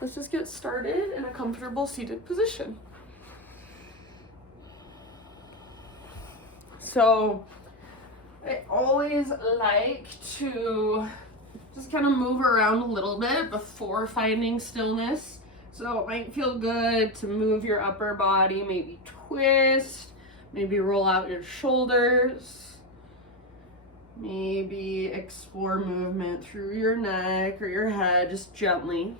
let's just get started in a comfortable seated position. So I always like to just kind of move around a little bit before finding stillness. So it might feel good to move your upper body, maybe twist, maybe roll out your shoulders, maybe explore movement through your neck or your head, just gently.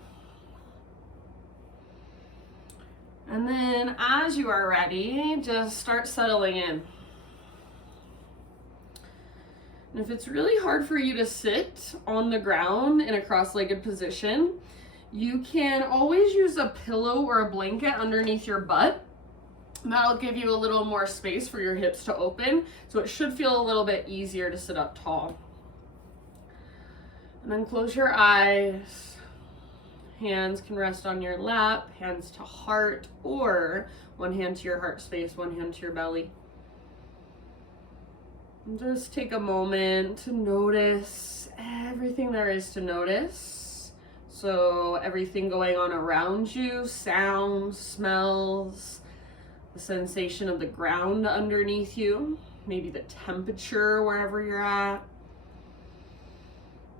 And then as you are ready, just start settling in. And if it's really hard for you to sit on the ground in a cross-legged position, you can always use a pillow or a blanket underneath your butt. That'll give you a little more space for your hips to open, so it should feel a little bit easier to sit up tall. And then close your eyes. Hands can rest on your lap, hands to heart, or one hand to your heart space, one hand to your belly. And just take a moment to notice everything there is to notice. So everything going on around you, sounds, smells, the sensation of the ground underneath you, maybe the temperature wherever you're at.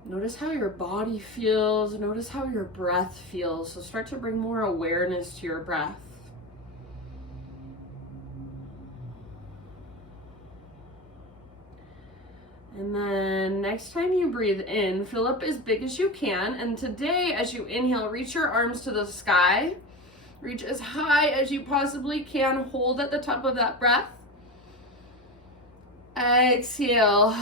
Notice how your body feels, notice how your breath feels. So start to bring more awareness to your breath. And then next time you breathe in, fill up as big as you can. And today, as you inhale, reach your arms to the sky. Reach as high as you possibly can. Hold at the top of that breath. Exhale.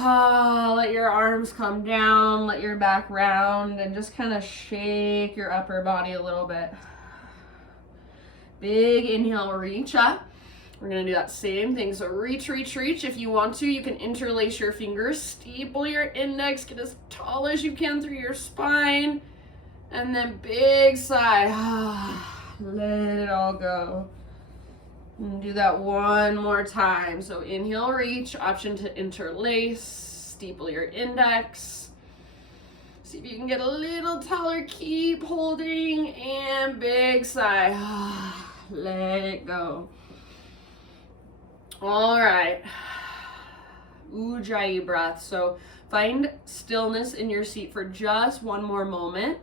Let your arms come down. Let your back round. And just kind of shake your upper body a little bit. Big inhale, reach up. We're going to do that same thing. So reach, reach, reach. If you want to, you can interlace your fingers, steeple your index, get as tall as you can through your spine, and then big sigh. Let it all go. And do that one more time. So inhale, reach, option to interlace, steeple your index. See if you can get a little taller, keep holding, and big sigh. Let it go. All right, Ujjayi breath. So find stillness in your seat for just one more moment.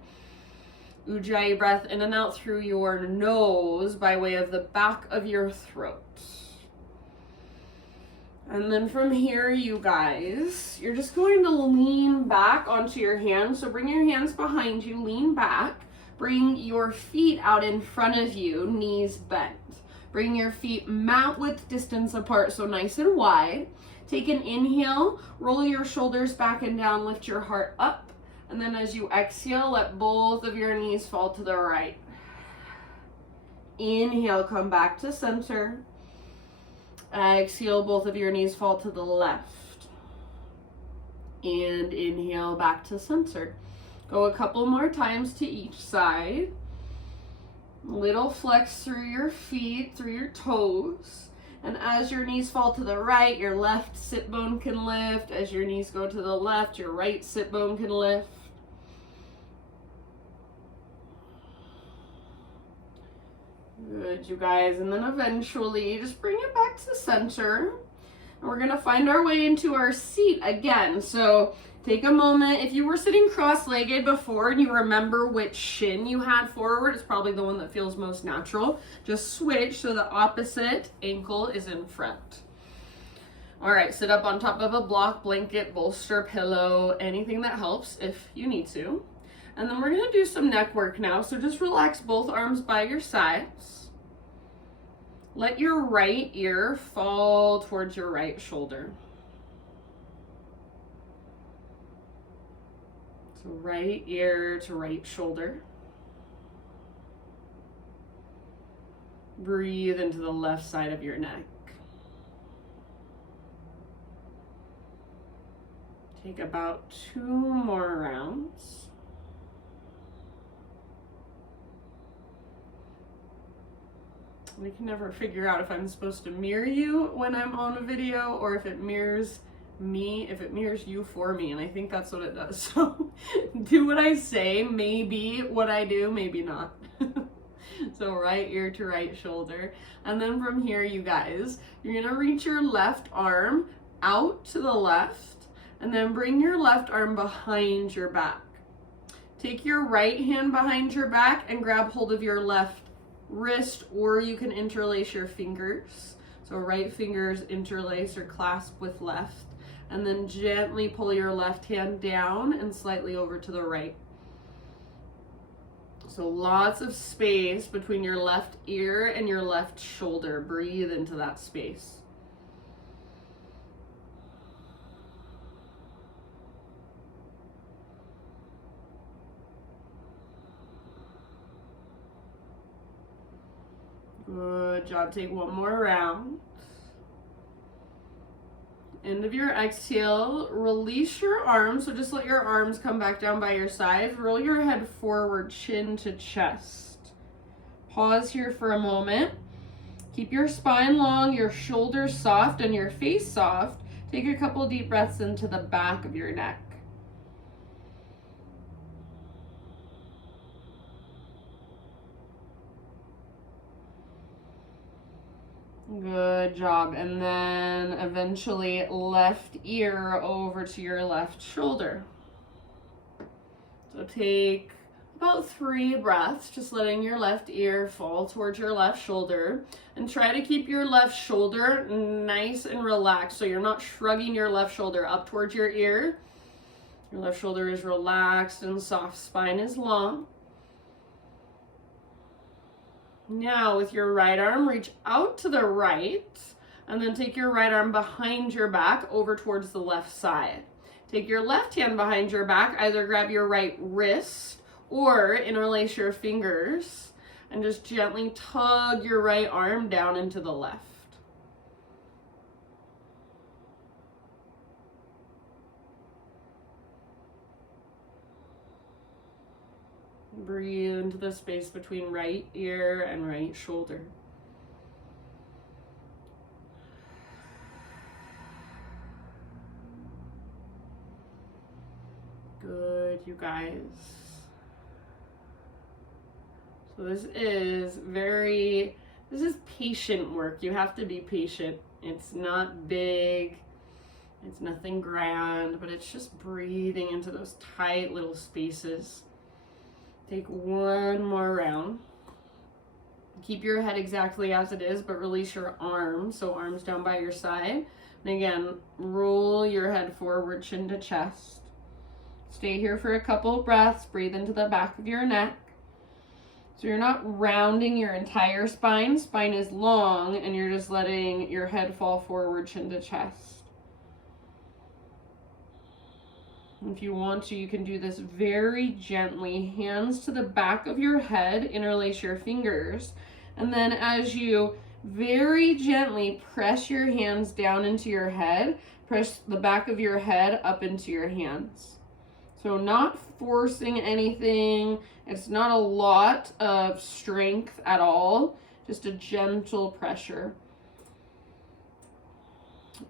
Ujjayi breath in and out through your nose by way of the back of your throat. And then from here, you guys, you're just going to lean back onto your hands. So bring your hands behind you, lean back, bring your feet out in front of you, knees bent. Bring your feet mat width distance apart, so nice and wide. Take an inhale, roll your shoulders back and down, lift your heart up. And then as you exhale, let both of your knees fall to the right. Inhale, come back to center. Exhale, both of your knees fall to the left. And inhale, back to center. Go a couple more times to each side. Little flex through your feet, through your toes. And as your knees fall to the right, your left sit bone can lift. As your knees go to the left, your right sit bone can lift. Good, you guys. And then eventually, just bring it back to center. And we're gonna find our way into our seat again. So take a moment. If you were sitting cross-legged before and you remember which shin you had forward, it's probably the one that feels most natural. Just switch so the opposite ankle is in front. All right, sit up on top of a block, blanket, bolster, pillow, anything that helps if you need to. And then we're gonna do some neck work now. So just relax both arms by your sides. Let your right ear fall towards your right shoulder. So right ear to right shoulder. Breathe into the left side of your neck. Take about 2 more rounds. We can never figure out if I'm supposed to mirror you when I'm on a video or if it mirrors me, if it mirrors you for me, and I think that's what it does. So do what I say, maybe what I do, maybe not. So right ear to right shoulder. And then from here, you guys, you're gonna reach your left arm out to the left, and then bring your left arm behind your back. Take your right hand behind your back and grab hold of your left wrist, or you can interlace your fingers. So right fingers interlace or clasp with left, and then gently pull your left hand down and slightly over to the right. So lots of space between your left ear and your left shoulder. Breathe into that space. Good job. Take one more round. End of your exhale, release your arms. So just let your arms come back down by your sides. Roll your head forward, chin to chest. Pause here for a moment. Keep your spine long, your shoulders soft, and your face soft. Take a couple deep breaths into the back of your neck. Good job. And then eventually left ear over to your left shoulder. So take about 3 breaths, just letting your left ear fall towards your left shoulder, and try to keep your left shoulder nice and relaxed. So you're not shrugging your left shoulder up towards your ear. Your left shoulder is relaxed and soft, spine is long. Now with your right arm, reach out to the right, and then take your right arm behind your back over towards the left side. Take your left hand behind your back, either grab your right wrist or interlace your fingers, and just gently tug your right arm down into the left. Breathe into the space between right ear and right shoulder. Good, you guys. So this is patient work. You have to be patient. It's not big. It's nothing grand, but it's just breathing into those tight little spaces. Take one more round. Keep your head exactly as it is, but release your arms. So arms down by your side. And again, roll your head forward, chin to chest. Stay here for a couple of breaths. Breathe into the back of your neck. So you're not rounding your entire spine. Spine is long, and you're just letting your head fall forward, chin to chest. If you want to, you can do this very gently. Hands to the back of your head, interlace your fingers. And then as you very gently press your hands down into your head, press the back of your head up into your hands. So not forcing anything. It's not a lot of strength at all. Just a gentle pressure.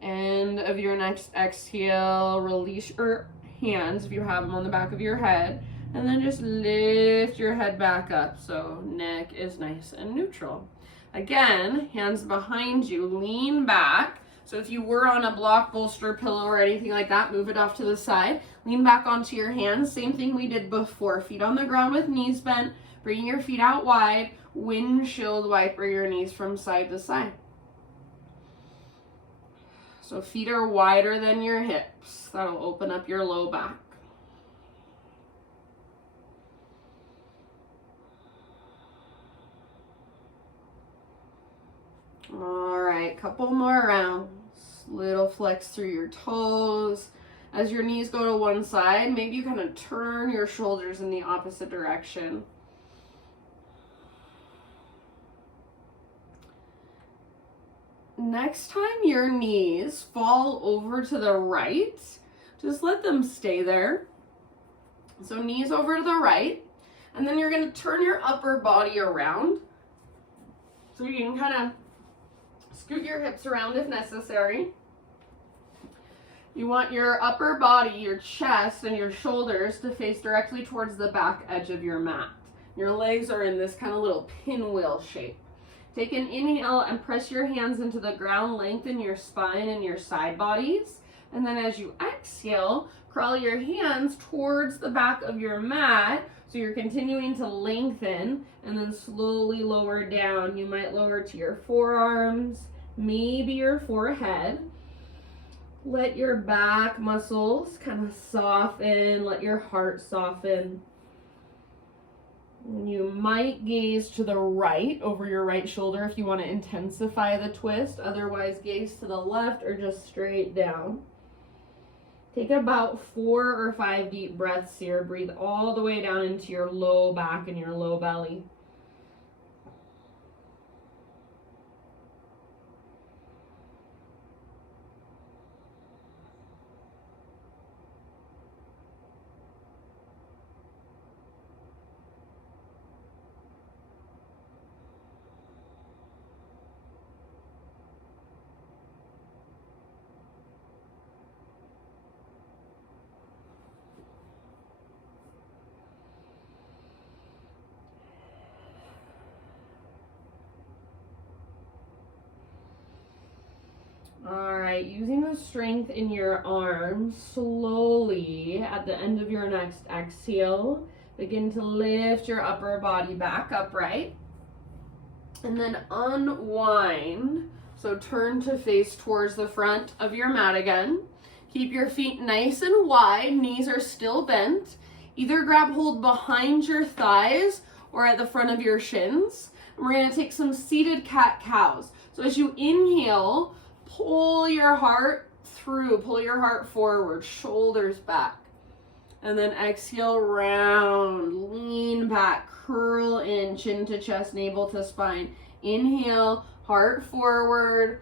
End of your next exhale, release your hands if you have them on the back of your head, and then just lift your head back up so neck is nice and neutral. Again, hands behind you, lean back. So if you were on a block, bolster, pillow, or anything like that, move it off to the side. Lean back onto your hands. Same thing we did before. Feet on the ground with knees bent. Bring your feet out wide. Windshield wiper your knees from side to side. So feet are wider than your hips. That'll open up your low back. All right, couple more rounds. Little flex through your toes. As your knees go to one side, maybe you kind of turn your shoulders in the opposite direction. Next time your knees fall over to the right, just let them stay there. So knees over to the right, and then you're going to turn your upper body around. So you can kind of scoot your hips around if necessary. You want your upper body, your chest, and your shoulders to face directly towards the back edge of your mat. Your legs are in this kind of little pinwheel shape. Take an inhale and press your hands into the ground, lengthen your spine and your side bodies. And then as you exhale, crawl your hands towards the back of your mat. So you're continuing to lengthen and then slowly lower down. You might lower to your forearms, maybe your forehead. Let your back muscles kind of soften. Let your heart soften. And you might gaze to the right over your right shoulder if you want to intensify the twist. Otherwise, gaze to the left or just straight down. Take about 4 or 5 deep breaths here. Breathe all the way down into your low back and your low belly. All right, using the strength in your arms, slowly at the end of your next exhale, begin to lift your upper body back upright. And then unwind. So turn to face towards the front of your mat again. Keep your feet nice and wide, knees are still bent. Either grab hold behind your thighs or at the front of your shins. And we're gonna take some seated cat-cows. So as you inhale, pull your heart through, pull your heart forward, shoulders back. And then exhale, round, lean back, curl in, chin to chest, navel to spine. Inhale, heart forward,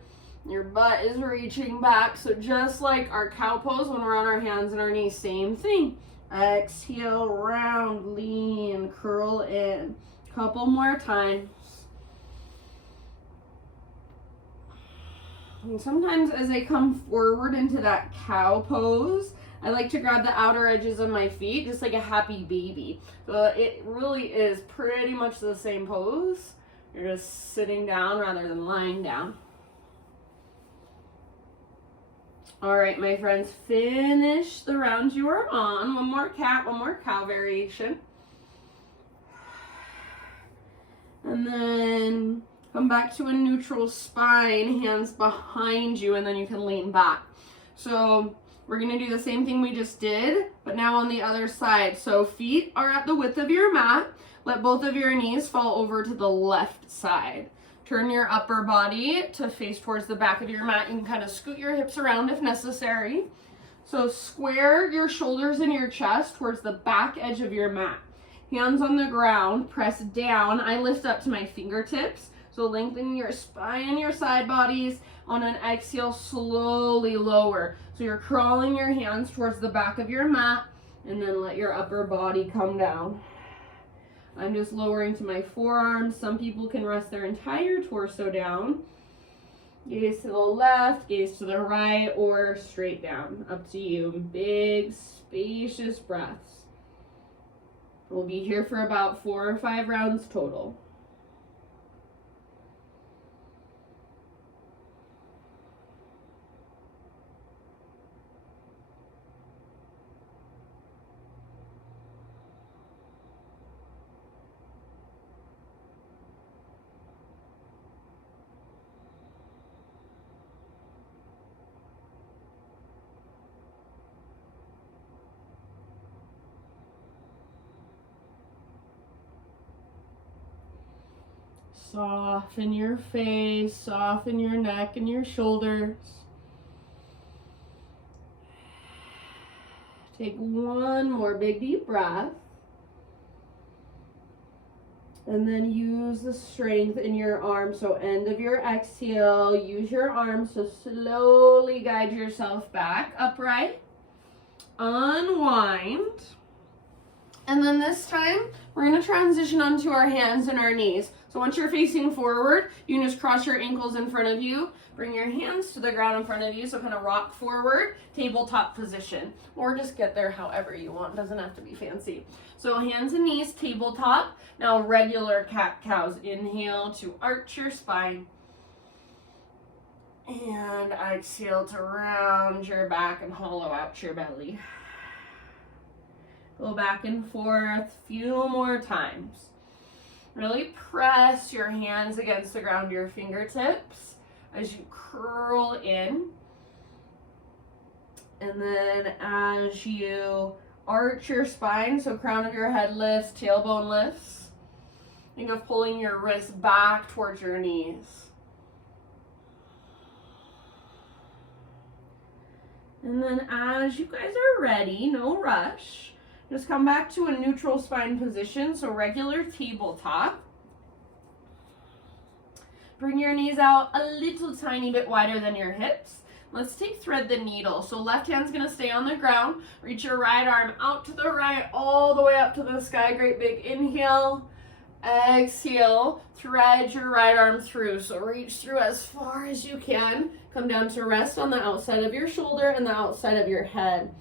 your butt is reaching back. So just like our cow pose when we're on our hands and our knees, same thing. Exhale, round, lean, curl in. Couple more times. And sometimes as I come forward into that cow pose, I like to grab the outer edges of my feet, just like a happy baby. So it really is pretty much the same pose. You're just sitting down rather than lying down. All right, my friends, finish the round you are on. One more cat, one more cow variation. And then come back to a neutral spine, hands behind you, and then you can lean back. So we're gonna do the same thing we just did, but now on the other side. So feet are at the width of your mat. Let both of your knees fall over to the left side. Turn your upper body to face towards the back of your mat. You can kind of scoot your hips around if necessary. So square your shoulders and your chest towards the back edge of your mat. Hands on the ground, press down. I lift up to my fingertips. So lengthen your spine and your side bodies. On an exhale, slowly lower. So you're crawling your hands towards the back of your mat and then let your upper body come down. I'm just lowering to my forearms. Some people can rest their entire torso down. Gaze to the left, gaze to the right, or straight down. Up to you. Big, spacious breaths. We'll be here for about 4 or 5 rounds total. Soften your face, soften your neck and your shoulders. Take one more big deep breath. And then use the strength in your arms. So end of your exhale, use your arms to slowly guide yourself back upright. Unwind. And then this time, we're gonna transition onto our hands and our knees. So once you're facing forward, you can just cross your ankles in front of you, bring your hands to the ground in front of you, so kind of rock forward, tabletop position, or just get there however you want, doesn't have to be fancy. So hands and knees, tabletop. Now regular cat-cows, inhale to arch your spine. And exhale to round your back and hollow out your belly. Go back and forth, few more times. Really press your hands against the ground, your fingertips, as you curl in. And then as you arch your spine, so crown of your head lifts, tailbone lifts. Think of pulling your wrists back towards your knees. And then as you guys are ready, no rush, just come back to a neutral spine position, so regular tabletop. Bring your knees out a little tiny bit wider than your hips. Let's take thread the needle. So left hand's gonna stay on the ground. Reach your right arm out to the right, all the way up to the sky. Great big inhale. Exhale, thread your right arm through. So reach through as far as you can. Come down to rest on the outside of your shoulder and the outside of your head.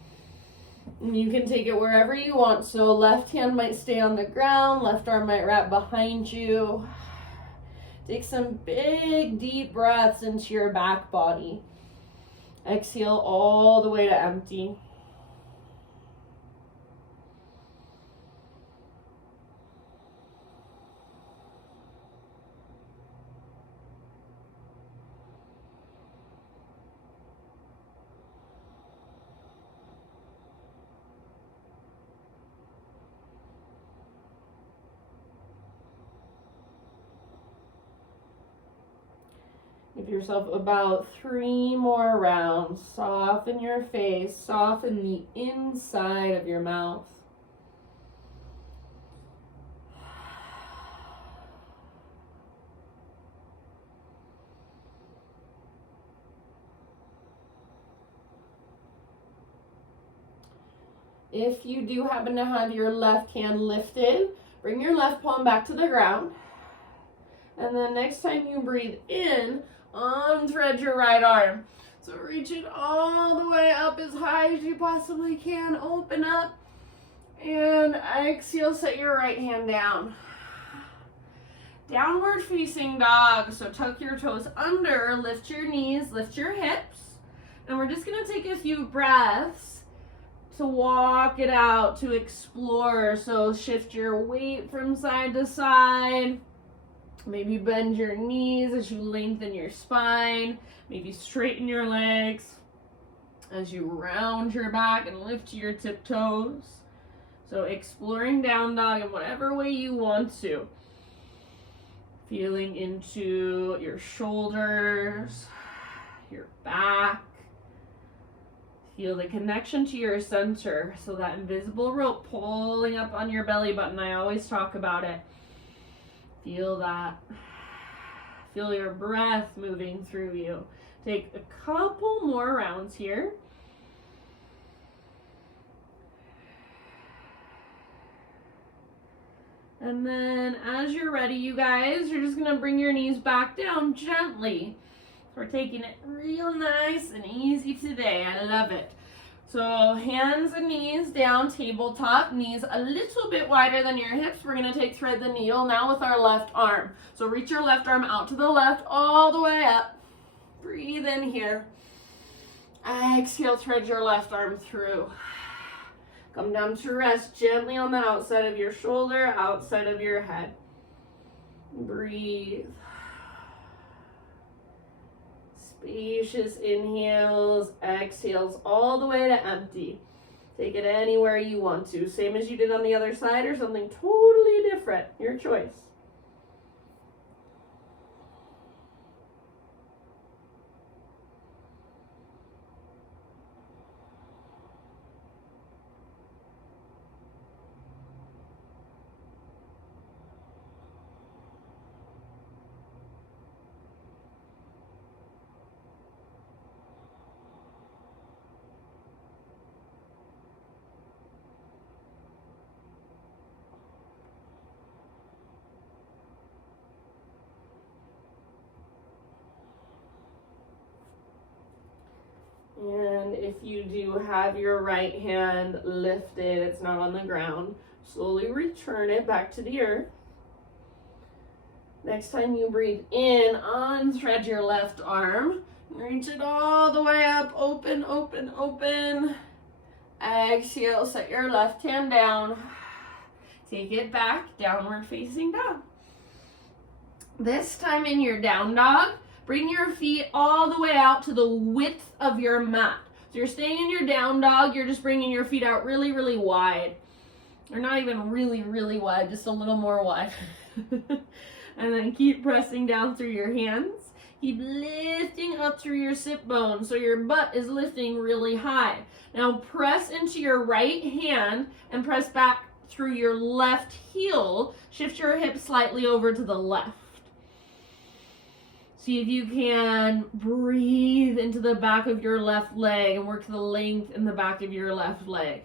And you can take it wherever you want. So left hand might stay on the ground, left arm might wrap behind you. Take some big, deep breaths into your back body. Exhale all the way to empty. Give yourself about 3 more rounds. Soften your face, soften the inside of your mouth. If you do happen to have your left hand lifted, bring your left palm back to the ground. And then next time you breathe in, unthread your right arm. So reach it all the way up as high as you possibly can. Open up and exhale, set your right hand down. Downward facing dog. So tuck your toes under, lift your knees, lift your hips. And we're just gonna take a few breaths to walk it out, to explore. So shift your weight from side to side. Maybe bend your knees as you lengthen your spine. Maybe straighten your legs as you round your back and lift your tiptoes. So exploring down dog in whatever way you want to. Feeling into your shoulders, your back. Feel the connection to your center. So that invisible rope pulling up on your belly button. I always talk about it. Feel that. Feel your breath moving through you. Take a couple more rounds here. And then as you're ready, you guys, you're just gonna bring your knees back down gently. So we're taking it real nice and easy today. I love it. So hands and knees down, tabletop, knees a little bit wider than your hips. We're gonna take thread the needle now with our left arm. So reach your left arm out to the left, all the way up. Breathe in here. Exhale, thread your left arm through. Come down to rest gently on the outside of your shoulder, outside of your head. Breathe. Spacious inhales, exhales, all the way to empty. Take it anywhere you want to. Same as you did on the other side or something totally different. Your choice. if you do have your right hand lifted, it's not on the ground, slowly return it back to the earth. Next time you breathe in, unthread your left arm. Reach it all the way up, open, open, open. Exhale, set your left hand down. Take it back, downward facing dog. This time in your down dog, bring your feet all the way out to the width of your mat. So you're staying in your down dog, you're just bringing your feet out really, really wide. Or not even really, really wide, just a little more wide. And then keep pressing down through your hands. Keep lifting up through your sit bone so your butt is lifting really high. Now press into your right hand and press back through your left heel. Shift your hips slightly over to the left. See if you can breathe into the back of your left leg and work the length in the back of your left leg.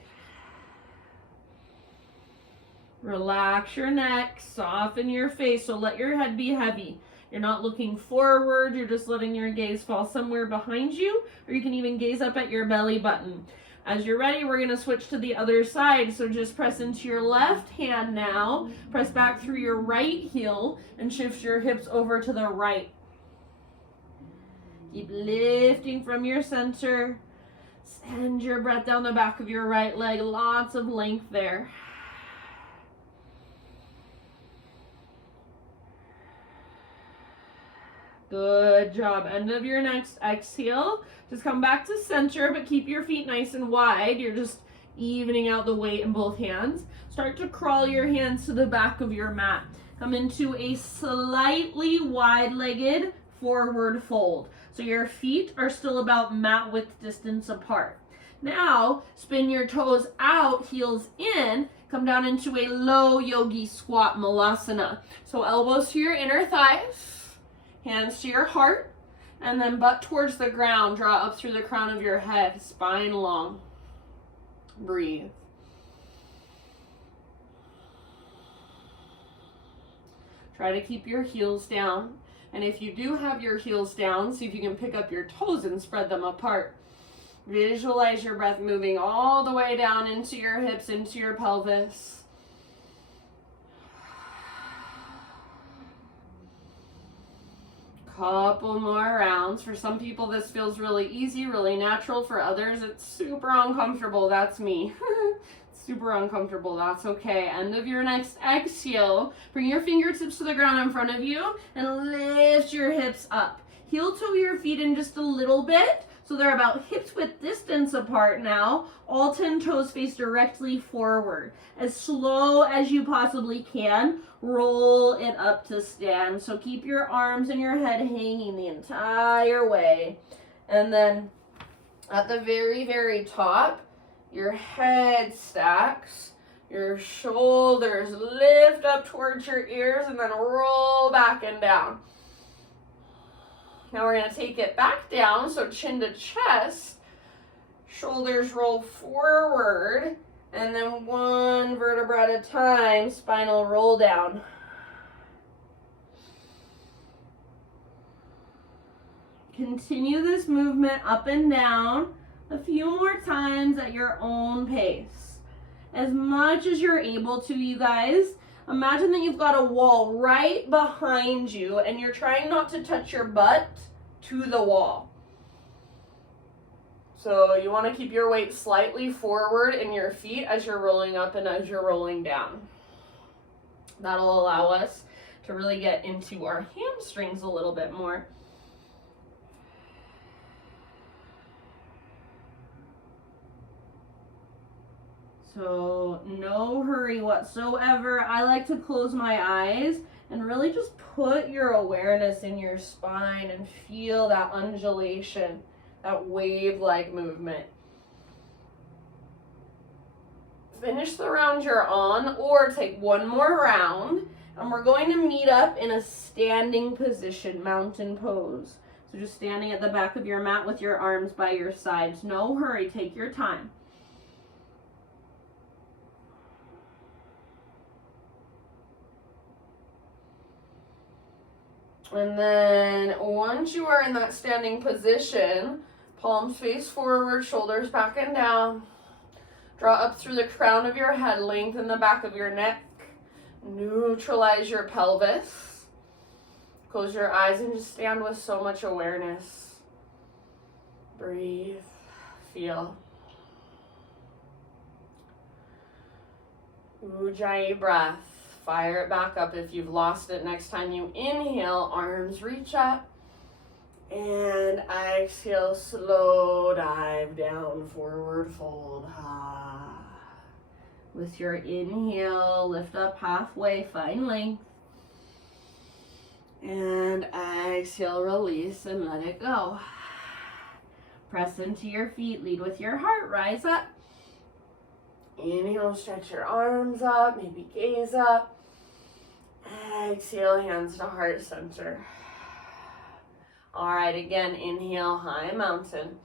Relax your neck, soften your face, so let your head be heavy. You're not looking forward, you're just letting your gaze fall somewhere behind you, or you can even gaze up at your belly button. As you're ready, we're going to switch to the other side, so just press into your left hand now, press back through your right heel, and shift your hips over to the right. Keep lifting from your center. Send your breath down the back of your right leg, lots of length there. Good job. End of your next exhale. Just come back to center, but keep your feet nice and wide. You're just evening out the weight in both hands. Start to crawl your hands to the back of your mat. Come into a slightly wide-legged forward fold. So your feet are still about mat width distance apart. Now, spin your toes out, heels in. Come down into a low Yogi Squat Malasana. So elbows to your inner thighs. Hands to your heart, and then butt towards the ground. Draw up through the crown of your head, spine long. Breathe. Try to keep your heels down. And if you do have your heels down, see if you can pick up your toes and spread them apart. Visualize your breath moving all the way down into your hips, into your pelvis. Couple more rounds. For some people this feels really easy, really natural. For others it's super uncomfortable. That's me. Super uncomfortable. That's okay. End of your next exhale. Bring your fingertips to the ground in front of you and lift your hips up. Heel toe your feet in just a little bit. So they're about hips width distance apart now. All 10 toes face directly forward. As slow as you possibly can, roll it up to stand. So keep your arms and your head hanging the entire way. And then at the very, very top, your head stacks, your shoulders lift up towards your ears, and then roll back and down. Now we're going to take it back down, so chin to chest, shoulders roll forward, and then one vertebra at a time, spinal roll down. Continue this movement up and down a few more times at your own pace. As much as you're able to, you guys. Imagine that you've got a wall right behind you and you're trying not to touch your butt to the wall. So you want to keep your weight slightly forward in your feet as you're rolling up and as you're rolling down. That'll allow us to really get into our hamstrings a little bit more. So no hurry whatsoever. I like to close my eyes and really just put your awareness in your spine and feel that undulation, that wave-like movement. Finish the round you're on, or take one more round, and we're going to meet up in a standing position, mountain pose. So just standing at the back of your mat with your arms by your sides. No hurry, take your time. And then once you are in that standing position, Palms face forward, shoulders back and down. Draw up through the crown of your head, lengthen the back of your neck. Neutralize your pelvis. Close your eyes and just stand with so much awareness. Breathe, feel. Ujjayi breath. Fire it back up if you've lost it. Next time you inhale, arms reach up. And exhale, slow dive down, forward fold. With your inhale, lift up halfway, find length. And exhale, release and let it go. Press into your feet, lead with your heart, rise up. Inhale, stretch your arms up, maybe gaze up. Exhale, hands to heart center. All right, again, inhale, high mountain.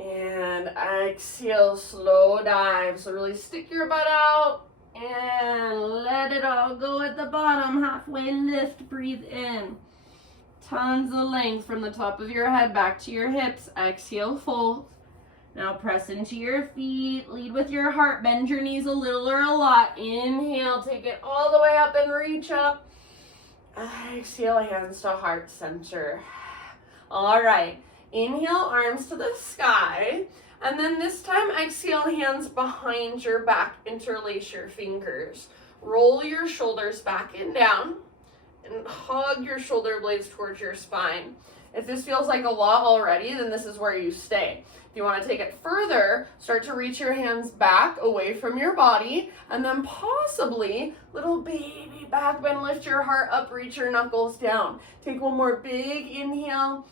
And exhale, slow dive. So really stick your butt out and let it all go at the bottom. Halfway lift, breathe in. Tons of length from the top of your head back to your hips. Exhale, fold. Now press into your feet, lead with your heart, bend your knees a little or a lot. Inhale, take it all the way up and reach up. Exhale, hands to heart center. All right, inhale, arms to the sky. And then this time, exhale, hands behind your back, interlace your fingers. Roll your shoulders back and down and hug your shoulder blades towards your spine. If this feels like a lot already, then this is where you stay. If you want to take it further, start to reach your hands back away from your body, and then possibly little baby back bend, lift your heart up, reach your knuckles down. Take one more big inhale.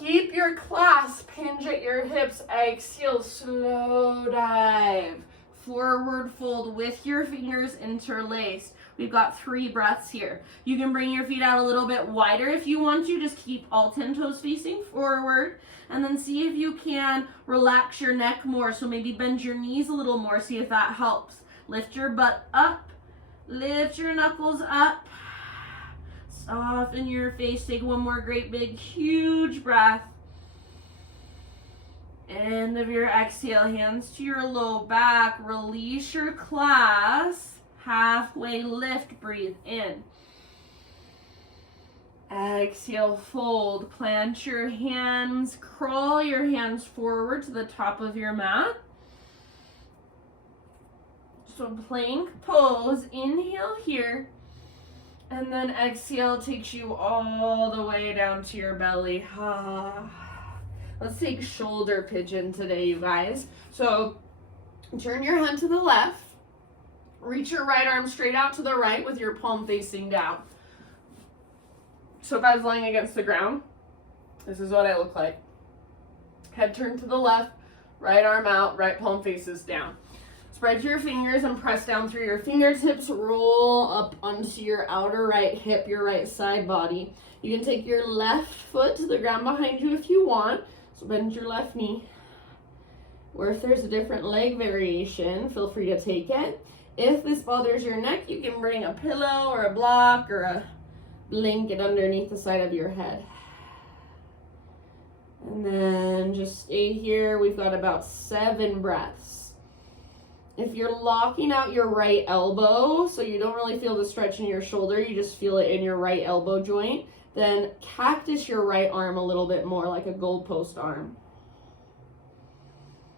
Keep your clasp, hinge at your hips. Exhale, slow dive. Forward fold with your fingers interlaced. We've got 3 breaths here. You can bring your feet out a little bit wider if you want to. Just keep all 10 toes facing forward. And then see if you can relax your neck more. So maybe bend your knees a little more. See if that helps. Lift your butt up. Lift your knuckles up. Soften your face. Take one more great big huge breath. End of your exhale. Hands to your low back. Release your clasp. Halfway lift, breathe in. Exhale, fold. Plant your hands, crawl your hands forward to the top of your mat. So plank pose, inhale here. And then exhale takes you all the way down to your belly. Let's take shoulder pigeon today, you guys. So turn your head to the left. Reach your right arm straight out to the right with your palm facing down. So if I was laying against the ground, this is what I look like. Head turned to the left, right arm out, right palm faces down. Spread your fingers and press down through your fingertips. Roll up onto your outer right hip, your right side body. You can take your left foot to the ground behind you if you want. So bend your left knee. Or if there's a different leg variation, feel free to take it. If this bothers your neck, you can bring a pillow or a block or a blanket underneath the side of your head. And then just stay here. We've got about 7 breaths. If you're locking out your right elbow, so you don't really feel the stretch in your shoulder, you just feel it in your right elbow joint, then cactus your right arm a little bit more like a goalpost arm.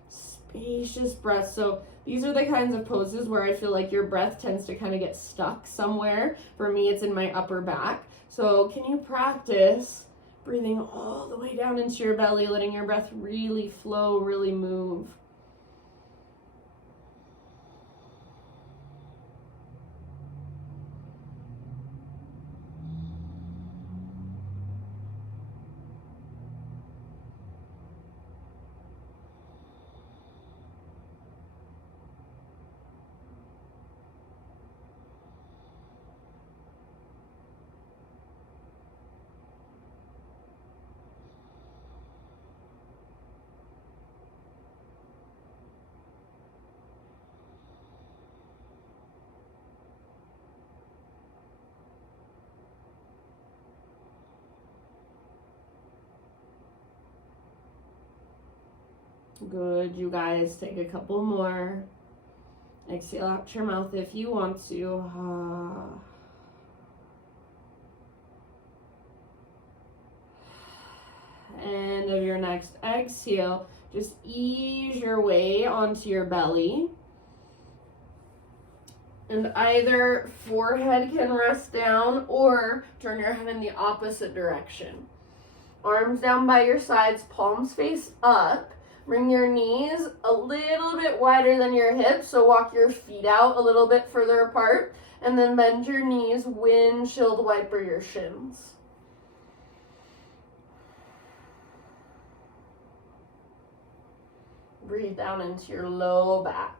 Spacious breath. So these are the kinds of poses where I feel like your breath tends to kind of get stuck somewhere. For me, it's in my upper back. So can you practice breathing all the way down into your belly, letting your breath really flow, really move? Good, you guys. Take a couple more. Exhale out your mouth if you want to. End of your next exhale, just ease your way onto your belly. And either forehead can rest down or turn your head in the opposite direction. Arms down by your sides, palms face up. Bring your knees a little bit wider than your hips, so walk your feet out a little bit further apart. And then bend your knees, windshield wiper your shins. Breathe down into your low back.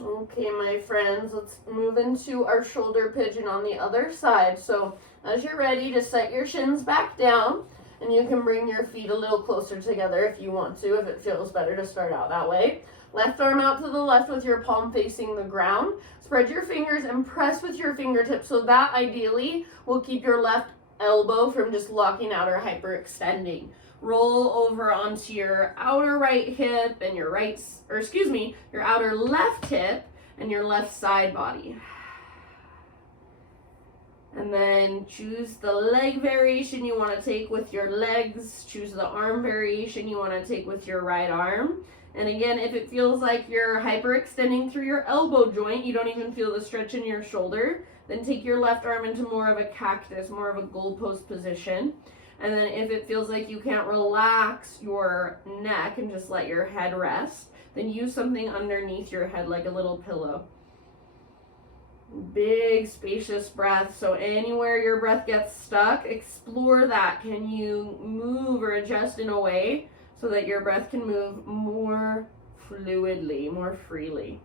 Okay, my friends, let's move into our shoulder pigeon on the other side. So as you're ready, just set your shins back down, and you can bring your feet a little closer together if you want to, if it feels better to start out that way. Left arm out to the left with your palm facing the ground. Spread your fingers and press with your fingertips, so that ideally will keep your left elbow from just locking out or hyperextending. Roll over onto your outer right hip and your your outer left hip and your left side body. And then choose the leg variation you want to take with your legs. Choose the arm variation you want to take with your right arm. And again, if it feels like you're hyperextending through your elbow joint, you don't even feel the stretch in your shoulder, then take your left arm into more of a cactus, more of a goalpost position. And then if it feels like you can't relax your neck and just let your head rest, then use something underneath your head like a little pillow. Big spacious breath. So anywhere your breath gets stuck, explore that. Can you move or adjust in a way so that your breath can move more fluidly, more freely?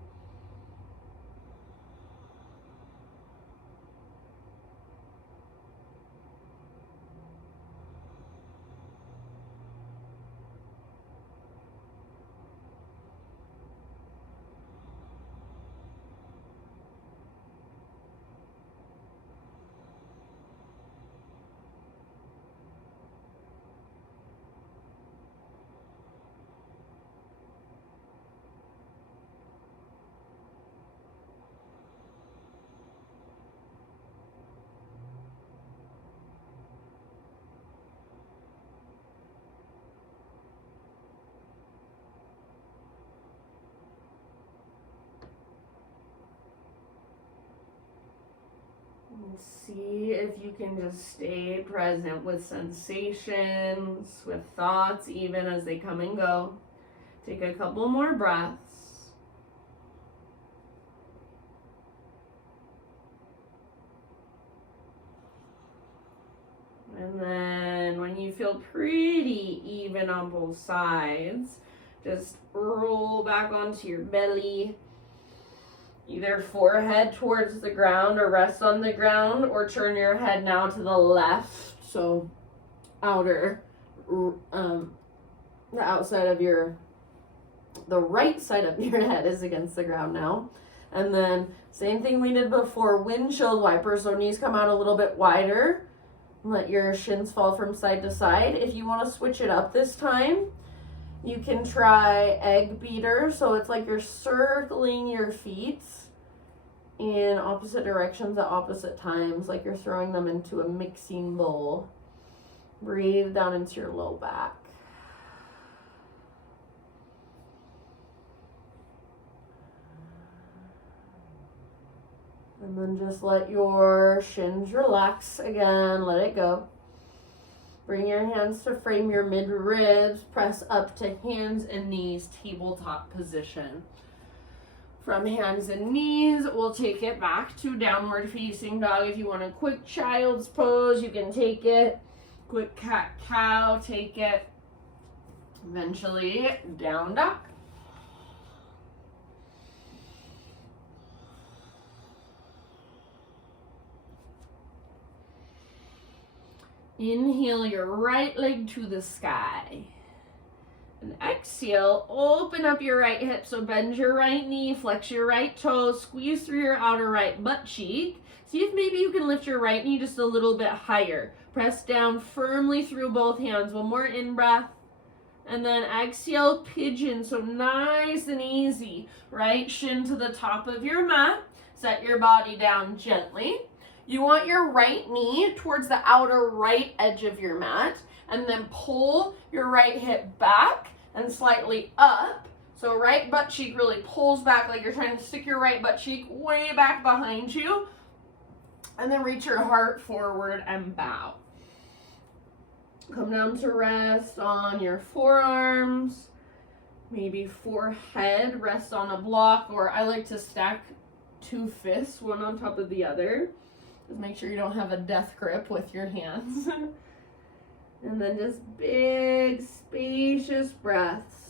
See if you can just stay present with sensations, with thoughts, even as they come and go. Take a couple more breaths. And then when you feel pretty even on both sides, just roll back onto your belly. Either forehead towards the ground or rest on the ground, or turn your head now to the left. So the outside of the right side of your head is against the ground now. And then same thing we did before, windshield wiper. So knees come out a little bit wider. Let your shins fall from side to side. If you want to switch it up this time, you can try egg beater. So it's like you're circling your feet in opposite directions at opposite times, like you're throwing them into a mixing bowl. Breathe down into your low back. And then just let your shins relax again, let it go. Bring your hands to frame your mid-ribs, press up to hands and knees, tabletop position. From hands and knees, we'll take it back to downward facing dog. If you want a quick child's pose, you can take it. Quick cat-cow, take it. Eventually, down dog. Inhale your right leg to the sky. And exhale, open up your right hip. So bend your right knee, flex your right toe, squeeze through your outer right butt cheek. See if maybe you can lift your right knee just a little bit higher. Press down firmly through both hands. One more in-breath. And then exhale, pigeon. So nice and easy. Right shin to the top of your mat. Set your body down gently. You want your right knee towards the outer right edge of your mat. And then pull your right hip back and slightly up. So right butt cheek really pulls back like you're trying to stick your right butt cheek way back behind you. And then reach your heart forward and bow. Come down to rest on your forearms. Maybe forehead, rest on a block, or I like to stack 2 fists, one on top of the other. Just make sure you don't have a death grip with your hands. And then just big, spacious breaths.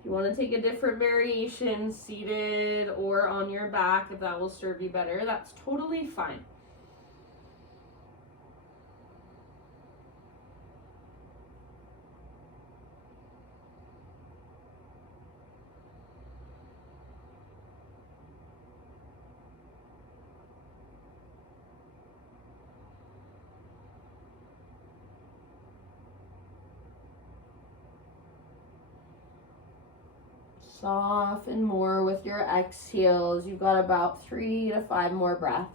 If you want to take a different variation, seated or on your back, if that will serve you better, that's totally fine. Soften more with your exhales. You've got about 3 to 5 more breaths.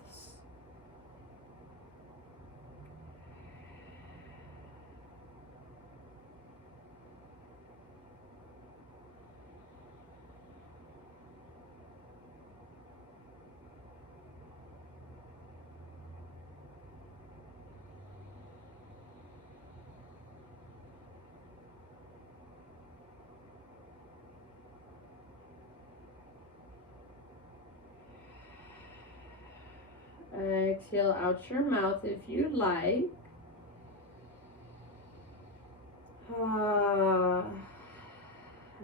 Exhale out your mouth if you like.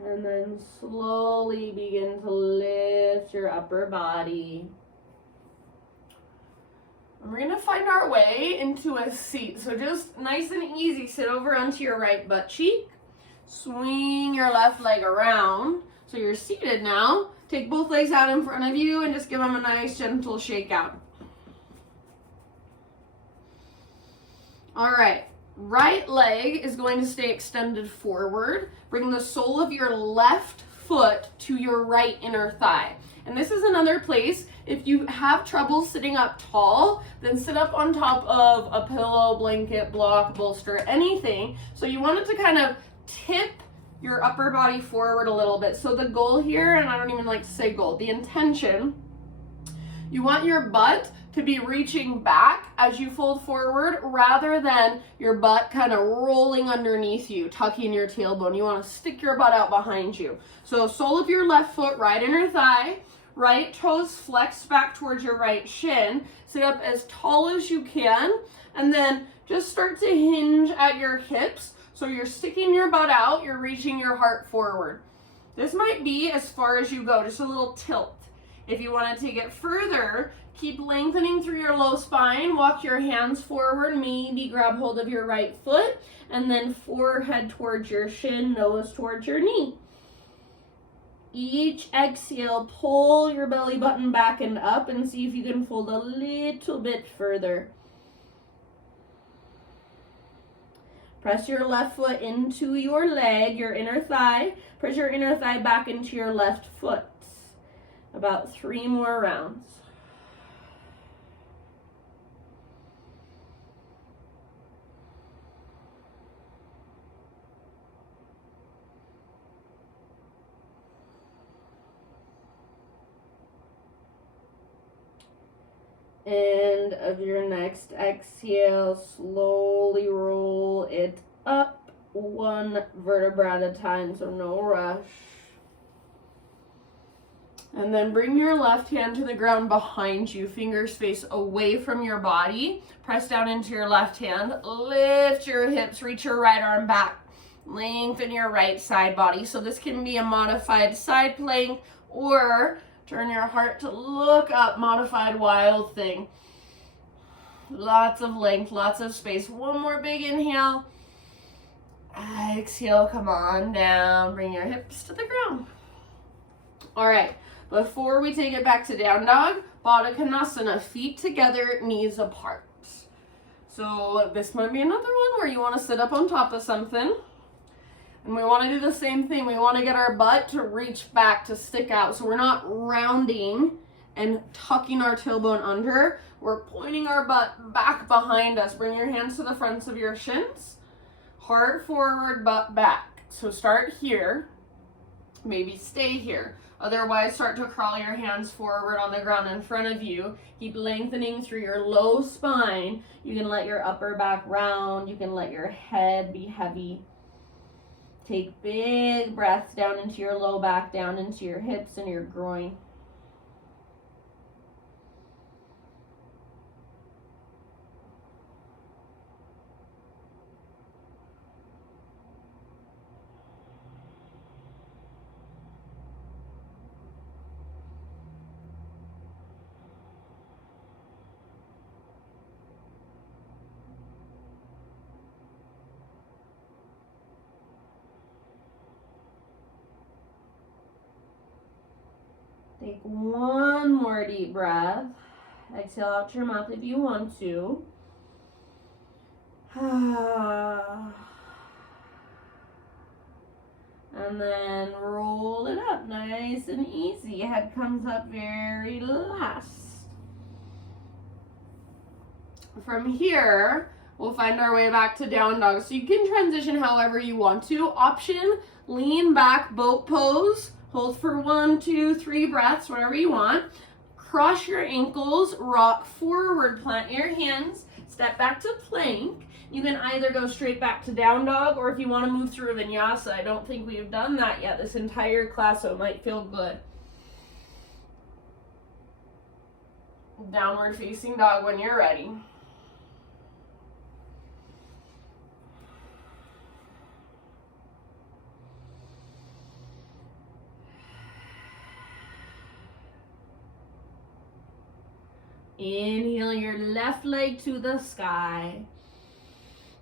And then slowly begin to lift your upper body. And we're going to find our way into a seat. So just nice and easy, sit over onto your right butt cheek. Swing your left leg around. So you're seated now. Take both legs out in front of you and just give them a nice gentle shake out. All right, right leg is going to stay extended forward. Bring the sole of your left foot to your right inner thigh. And this is another place, if you have trouble sitting up tall, then sit up on top of a pillow, blanket, block, bolster, anything. So you want it to kind of tip your upper body forward a little bit. So the goal here, and I don't even like to say goal, the intention, you want your butt to be reaching back as you fold forward rather than your butt kind of rolling underneath you, tucking your tailbone. You want to stick your butt out behind you. So sole of your left foot, right inner thigh, right toes flex back towards your right shin. Sit up as tall as you can, and then just start to hinge at your hips. So you're sticking your butt out, you're reaching your heart forward. This might be as far as you go, just a little tilt. If you want to take it further, keep lengthening through your low spine. Walk your hands forward, maybe grab hold of your right foot, and then forehead towards your shin, nose towards your knee. Each exhale, pull your belly button back and up and see if you can fold a little bit further. Press your left foot into your leg, your inner thigh. Press your inner thigh back into your left foot. About 3 more rounds. End of your next exhale, slowly roll it up 1 vertebra at a time, so no rush. And then bring your left hand to the ground behind you, fingers face away from your body. Press down into your left hand, lift your hips, reach your right arm back. Lengthen your right side body. So this can be a modified side plank or turn your heart to look up, modified wild thing. Lots of length, lots of space. One more big inhale. Exhale, come on down. Bring your hips to the ground. All right. Before we take it back to down dog, Baddha Konasana, feet together, knees apart. So this might be another one where you want to sit up on top of something. And we want to do the same thing. We want to get our butt to reach back, to stick out. So we're not rounding and tucking our tailbone under. We're pointing our butt back behind us. Bring your hands to the fronts of your shins. Heart forward, butt back. So start here. Maybe stay here. Otherwise, start to crawl your hands forward on the ground in front of you. Keep lengthening through your low spine. You can let your upper back round. You can let your head be heavy. Take big breaths down into your low back, down into your hips and your groin. Take one more deep breath. Exhale out your mouth if you want to. And then roll it up nice and easy. Head comes up very last. From here, we'll find our way back to down dog. So you can transition however you want to. Option, lean back, boat pose. Hold for 1, 2, 3 breaths, whatever you want. Cross your ankles, rock forward, plant your hands, step back to plank. You can either go straight back to down dog, or if you want to move through a vinyasa. I don't think we've done that yet this entire class, so it might feel good. Downward facing dog when you're ready. Inhale your left leg to the sky.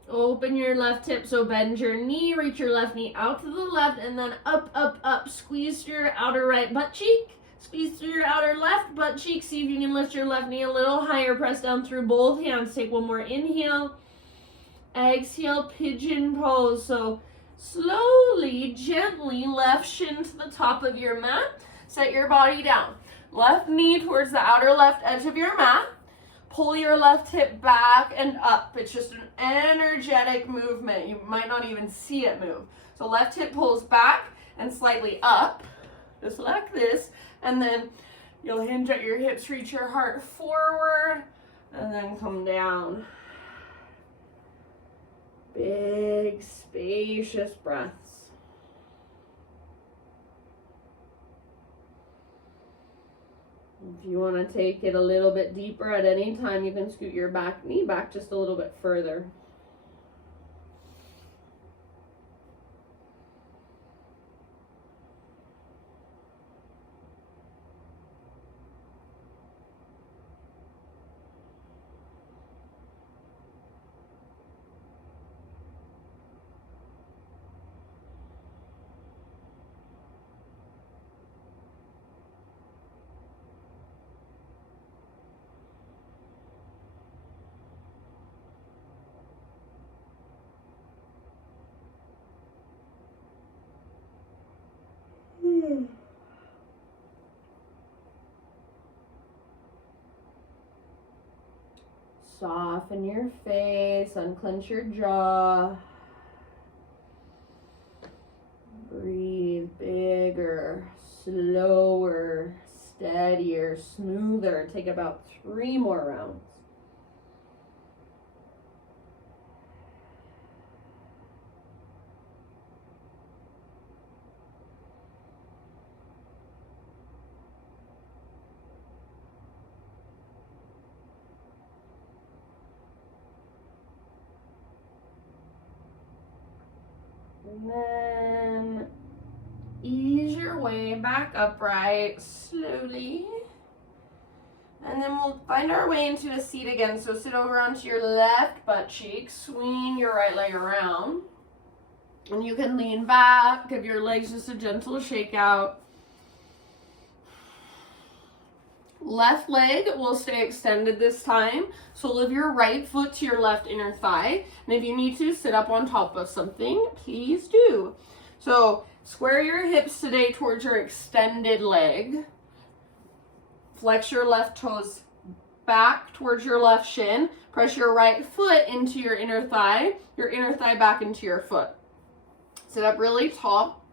Open your left hip, so bend your knee, reach your left knee out to the left, and then up, up, up. Squeeze through your outer right butt cheek. Squeeze through your outer left butt cheek. See if you can lift your left knee a little higher. Press down through both hands. Take one more inhale. Exhale, pigeon pose. So slowly, gently, left shin to the top of your mat. Set your body down. Left knee towards the outer left edge of your mat. Pull your left hip back and up. It's just an energetic movement. You might not even see it move. So left hip pulls back and slightly up, just like this. And then you'll hinge at your hips, reach your heart forward, and then come down. Big, spacious breaths. If you want to take it a little bit deeper at any time, you can scoot your back knee back just a little bit further. Soften your face, unclench your jaw. Breathe bigger, slower, steadier, smoother. Take about 3 more rounds. And then ease your way back upright slowly. And then we'll find our way into a seat again. So sit over onto your left butt cheek, swing your right leg around. And you can lean back, give your legs just a gentle shake out. Left leg will stay extended this time. So lift your right foot to your left inner thigh. And if you need to sit up on top of something, please do. So square your hips today towards your extended leg. Flex your left toes back towards your left shin. Press your right foot into your inner thigh back into your foot. Sit up really tall.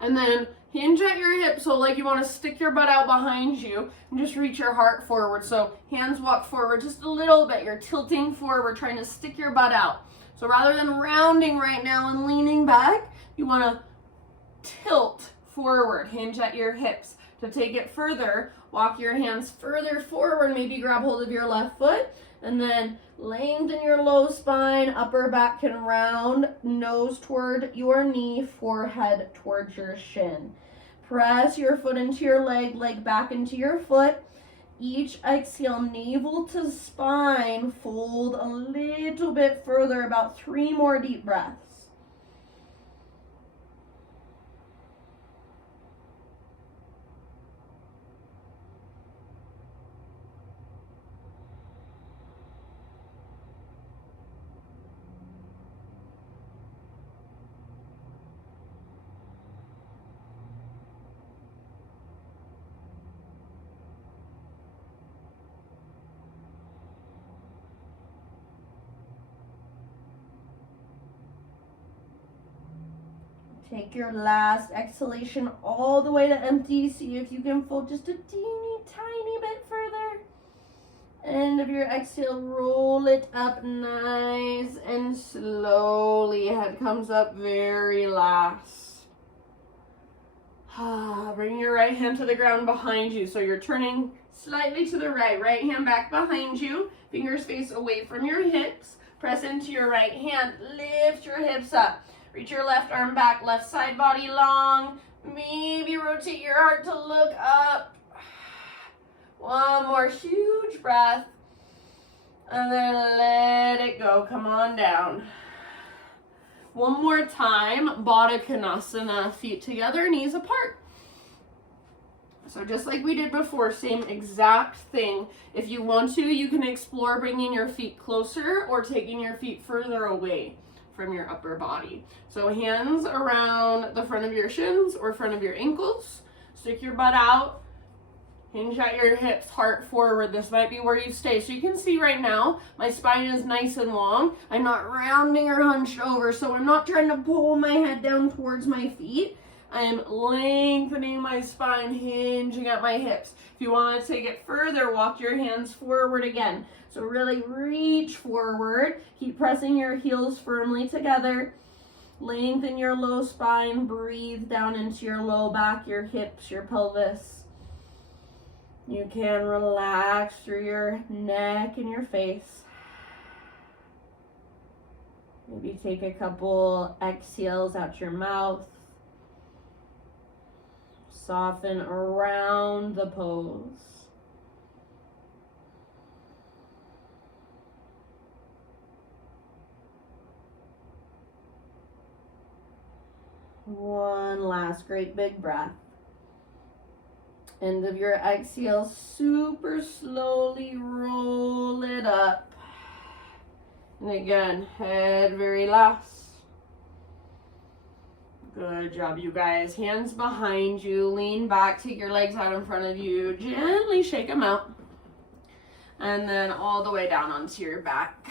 And then hinge at your hips, so like you want to stick your butt out behind you and just reach your heart forward. So hands walk forward just a little bit. You're tilting forward, trying to stick your butt out. So rather than rounding right now and leaning back, you want to tilt forward, hinge at your hips. To take it further, walk your hands further forward, maybe grab hold of your left foot, and then lengthen your low spine, upper back can round, nose toward your knee, forehead towards your shin. Press your foot into your leg back into your foot. Each exhale, navel to spine, fold a little bit further, about 3 more deep breaths. Take your last exhalation all the way to empty. See if you can fold just a teeny tiny bit further. End of your exhale, roll it up nice and slowly. Head comes up very last. Bring your right hand to the ground behind you. So you're turning slightly to the right. Right hand back behind you. Fingers face away from your hips. Press into your right hand. Lift your hips up. Reach your left arm back, left side body long. Maybe rotate your heart to look up. One more huge breath. And then let it go. Come on down. One more time. Baddha Konasana. Feet together, knees apart. So just like we did before, same exact thing. If you want to, you can explore bringing your feet closer or taking your feet further away from your upper body. So hands around the front of your shins or front of your ankles. Stick your butt out. Hinge at your hips, heart forward. This might be where you stay. So you can see right now, my spine is nice and long. I'm not rounding or hunched over, so I'm not trying to pull my head down towards my feet. I'm lengthening my spine, hinging at my hips. If you want to take it further, walk your hands forward again. So really reach forward. Keep pressing your heels firmly together. Lengthen your low spine. Breathe down into your low back, your hips, your pelvis. You can relax through your neck and your face. Maybe take a couple exhales out your mouth. Soften around the pose. One last great big breath. End of your exhale, super slowly roll it up. And again, head very last. Good job, you guys. Hands behind you, lean back, take your legs out in front of you, gently shake them out. And then all the way down onto your back.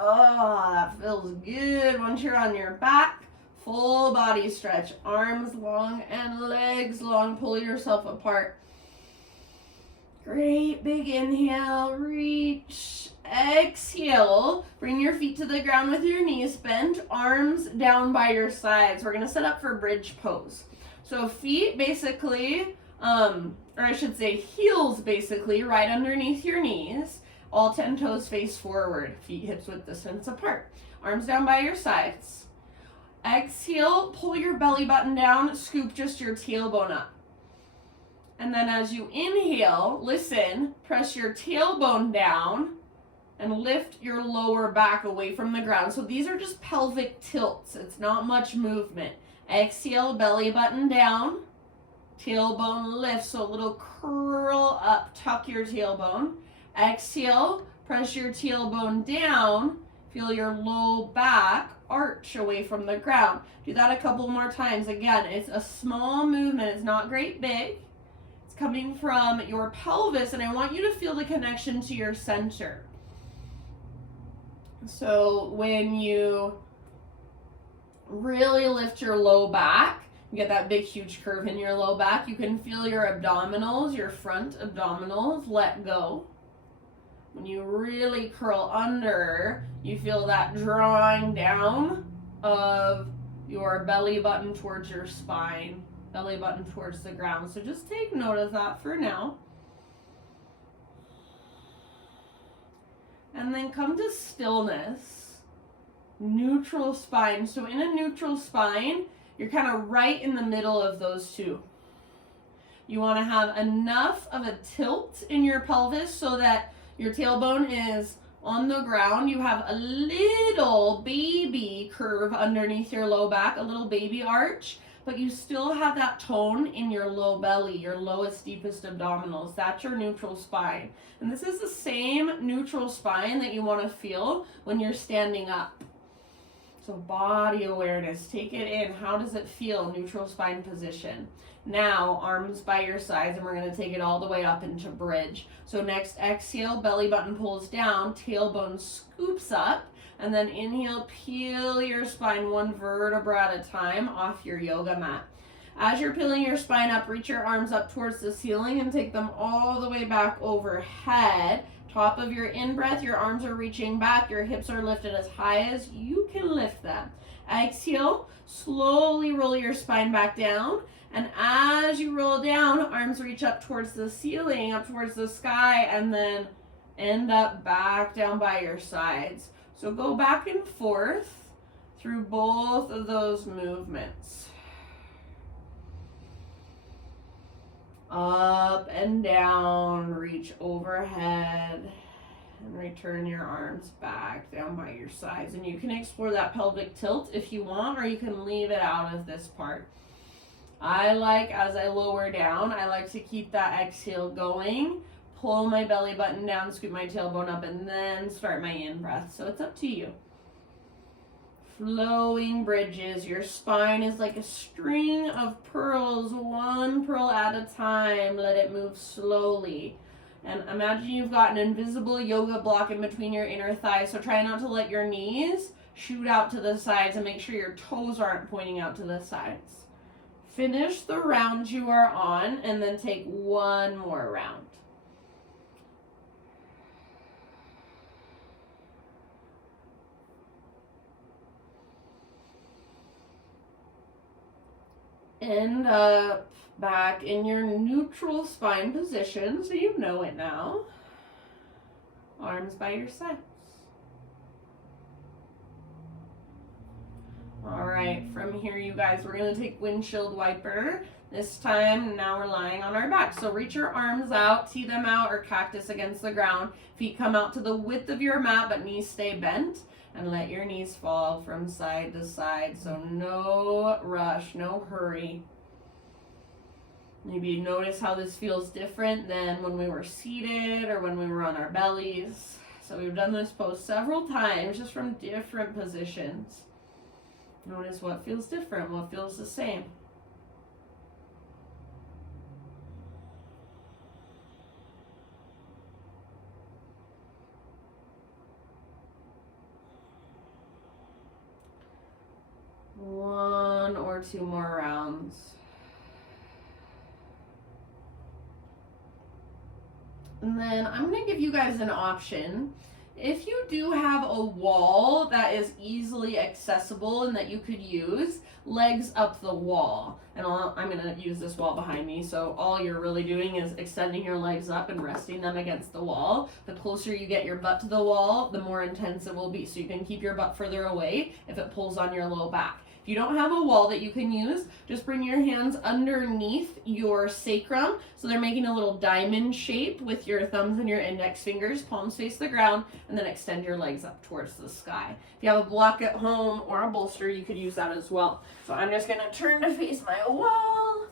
Oh, that feels good. Once you're on your back, full body stretch, arms long and legs long. Pull yourself apart. Great big inhale, reach, exhale. Bring your feet to the ground with your knees bent, arms down by your sides. We're gonna set up for bridge pose. So feet basically, or I should say heels basically right underneath your knees. All 10 toes face forward, feet hips width distance apart. Arms down by your sides. Exhale, pull your belly button down, scoop just your tailbone up. And then as you inhale, listen, press your tailbone down and lift your lower back away from the ground. So these are just pelvic tilts. It's not much movement. Exhale, belly button down. Tailbone lift, so a little curl up, tuck your tailbone. Exhale, press your tailbone down. Feel your low back arch away from the ground. Do that a couple more times. Again, it's a small movement. It's not great big. It's coming from your pelvis, and I want you to feel the connection to your center. So when you really lift your low back, you get that big, huge curve in your low back. You can feel your abdominals, your front abdominals let go. When you really curl under, you feel that drawing down of your belly button towards your spine, belly button towards the ground. So just take note of that for now. And then come to stillness, neutral spine. So in a neutral spine, you're kind of right in the middle of those two. You want to have enough of a tilt in your pelvis so that your tailbone is on the ground. You have a little baby curve underneath your low back, a little baby arch, but you still have that tone in your low belly, your lowest, deepest abdominals. That's your neutral spine. And this is the same neutral spine that you want to feel when you're standing up. So body awareness, take it in. How does it feel? Neutral spine position. Now, arms by your sides, and we're going to take it all the way up into bridge. So next exhale, belly button pulls down, tailbone scoops up, and then inhale, peel your spine one vertebra at a time off your yoga mat. As you're peeling your spine up, reach your arms up towards the ceiling and take them all the way back overhead. Top of your in-breath, your arms are reaching back, your hips are lifted as high as you can lift them. Exhale, slowly roll your spine back down. And as you roll down, arms reach up towards the ceiling, up towards the sky, and then end up back down by your sides. So go back and forth through both of those movements. Up and down, reach overhead, and return your arms back down by your sides. And you can explore that pelvic tilt if you want, or you can leave it out of this part. I like, as I lower down, I like to keep that exhale going, pull my belly button down, scoop my tailbone up, and then start my in-breath. So it's up to you. Flowing bridges. Your spine is like a string of pearls, one pearl at a time. Let it move slowly. And imagine you've got an invisible yoga block in between your inner thighs, so try not to let your knees shoot out to the sides, and make sure your toes aren't pointing out to the sides. Finish the round you are on, and then take one more round. End up back in your neutral spine position, so you know it now. Arms by your sides. All right, from here, you guys, we're going to take Windshield Wiper. This time, now we're lying on our back. So reach your arms out, tee them out, or cactus against the ground. Feet come out to the width of your mat, but knees stay bent. And let your knees fall from side to side. So no rush, no hurry. Maybe notice how this feels different than when we were seated or when we were on our bellies. So we've done this pose several times, just from different positions. Notice what feels different, what feels the same. One or two more rounds. And then I'm going to give you guys an option. If you do have a wall that is easily accessible and that you could use, legs up the wall. And I'm going to use this wall behind me, so all you're really doing is extending your legs up and resting them against the wall. The closer you get your butt to the wall, the more intense it will be. So you can keep your butt further away if it pulls on your low back. If you don't have a wall that you can use, just bring your hands underneath your sacrum. So they're making a little diamond shape with your thumbs and your index fingers, palms face the ground, and then extend your legs up towards the sky. If you have a block at home or a bolster, you could use that as well. So I'm just gonna turn to face my wall,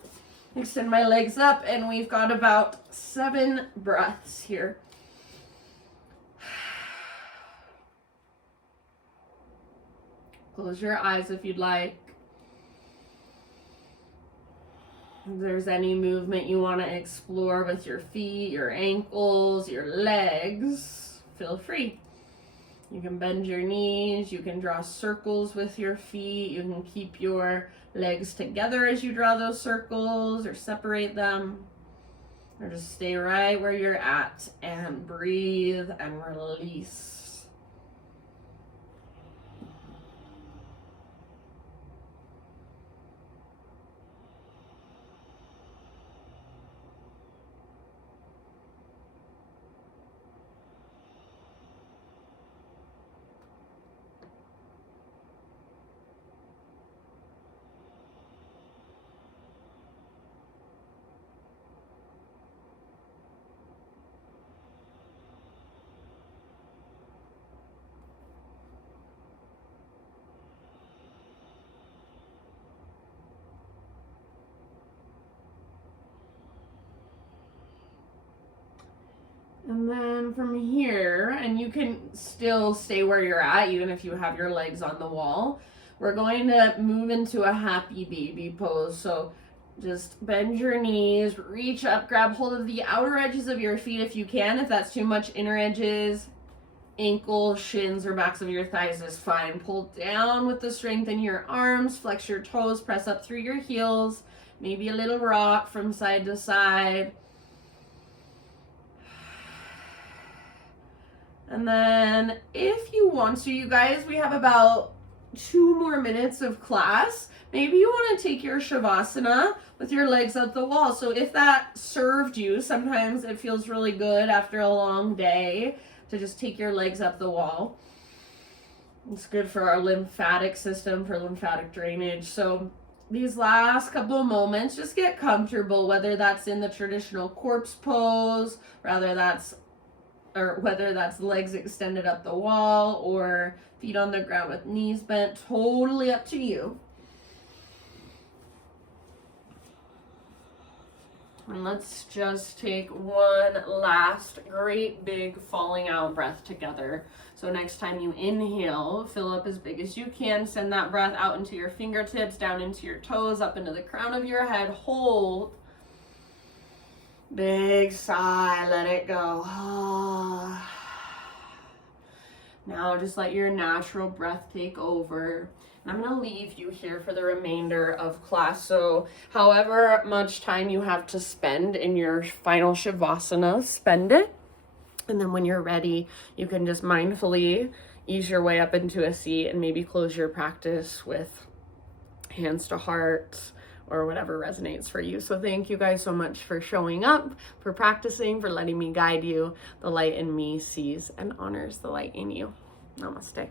Extend my legs up, and we've got about 7 breaths here. Close your eyes if you'd like. If there's any movement you want to explore with your feet, your ankles, your legs, feel free. You can bend your knees, you can draw circles with your feet, you can keep your legs together as you draw those circles or separate them, or just stay right where you're at and breathe and release. And then from here, and you can still stay where you're at, even if you have your legs on the wall, we're going to move into a happy baby pose. So just bend your knees, reach up, grab hold of the outer edges of your feet if you can. If that's too much, inner edges, ankles, shins, or backs of your thighs is fine. Pull down with the strength in your arms, flex your toes, press up through your heels, maybe a little rock from side to side. And then if you want to, you guys, we have about 2 more minutes of class. Maybe you want to take your Savasana with your legs up the wall. So if that served you, sometimes it feels really good after a long day to just take your legs up the wall. It's good for our lymphatic system, for lymphatic drainage. So these last couple of moments, just get comfortable, whether that's in the traditional corpse pose, whether that's legs extended up the wall or feet on the ground with knees bent, totally up to you. And let's just take one last great big falling out breath together. So next time you inhale, fill up as big as you can. Send that breath out into your fingertips, down into your toes, up into the crown of your head. Hold. Big sigh, let it go. Now just let your natural breath take over. And I'm gonna leave you here for the remainder of class. So however much time you have to spend in your final Shavasana, spend it. And then when you're ready, you can just mindfully ease your way up into a seat and maybe close your practice with hands to heart, or whatever resonates for you. So thank you guys so much for showing up, for practicing, for letting me guide you. The light in me sees and honors the light in you. Namaste.